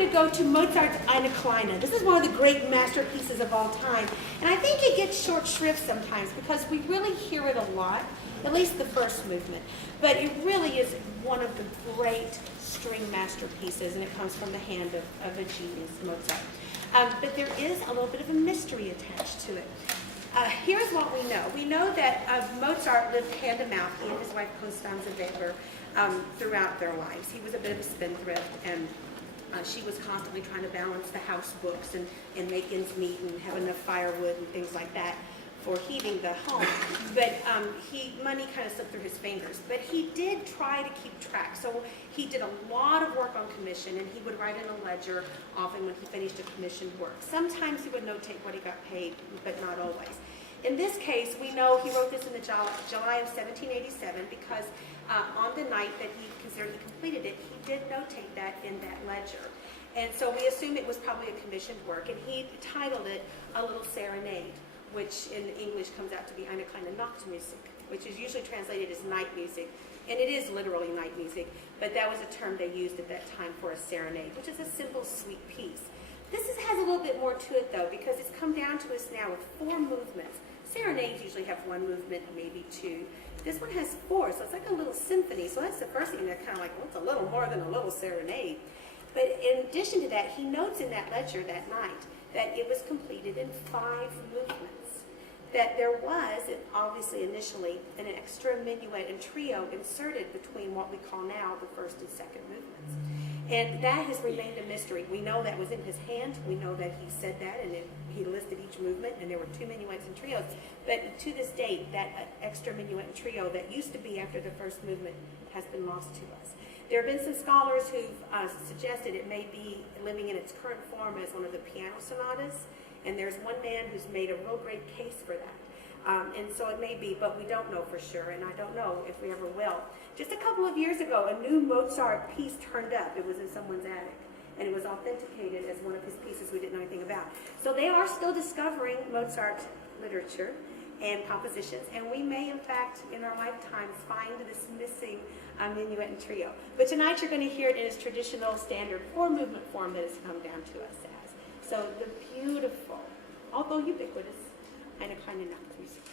going to go to Mozart's Eine Kleine. This is one of the great masterpieces of all time. And I think it gets short shrift sometimes because we really hear it a lot, at least the first movement. But it really is one of the great string masterpieces, and it comes from the hand of a genius, Mozart. But there is a little bit of a mystery attached to it. Here's what we know. We know that Mozart lived hand to mouth, he and his wife Constanze Weber, throughout their lives. He was a bit of a spendthrift, and she was constantly trying to balance the house books and make ends meet and have enough firewood and things like that for heating the home. But money kind of slipped through his fingers. But he did try to keep track. So he did a lot of work on commission, and he would write in a ledger often when he finished a commissioned work. Sometimes he would notate what he got paid, but not always. In this case, we know he wrote this in the July of 1787 because on the night that he considered he completed it, he did notate that in that ledger. And so we assume it was probably a commissioned work, and he titled it A Little Serenade, which in English comes out to be Eine Kleine Nachtmusik, which is usually translated as night music. And it is literally night music, but that was a term they used at that time for a serenade, which is a simple, sweet piece. This has a little bit more to it, though, because it's come down to us now with 4 movements. Serenades usually have 1 movement, maybe 2. This one has 4, so it's like a little symphony. So that's the first thing that's kind of like, well, it's a little more than a little serenade. But in addition to that, he notes in that ledger that night that it was completed in 5 movements. That there was, obviously initially, an extra minuet and trio inserted between what we call now the first and second movements. And that has remained a mystery. We know that was in his hand. We know that he said that, and he listed each movement, and there were 2 minuets and trios. But to this date, that extra minuet and trio that used to be after the first movement has been lost to us. There have been some scholars who've suggested it may be living in its current form as one of the piano sonatas, and there's one man who's made a real great case for that. And so it may be, but we don't know for sure, and I don't know if we ever will. Just a couple of years ago, a new Mozart piece turned up. It was in someone's attic, and it was authenticated as one of his pieces we didn't know anything about. So they are still discovering Mozart literature and compositions, and we may, in fact, in our lifetimes, find this missing minuet and trio. But tonight you're going to hear it in its traditional standard 4-movement form that has come down to us as. So the beautiful, although ubiquitous, Eine Kleine Nachtmusik.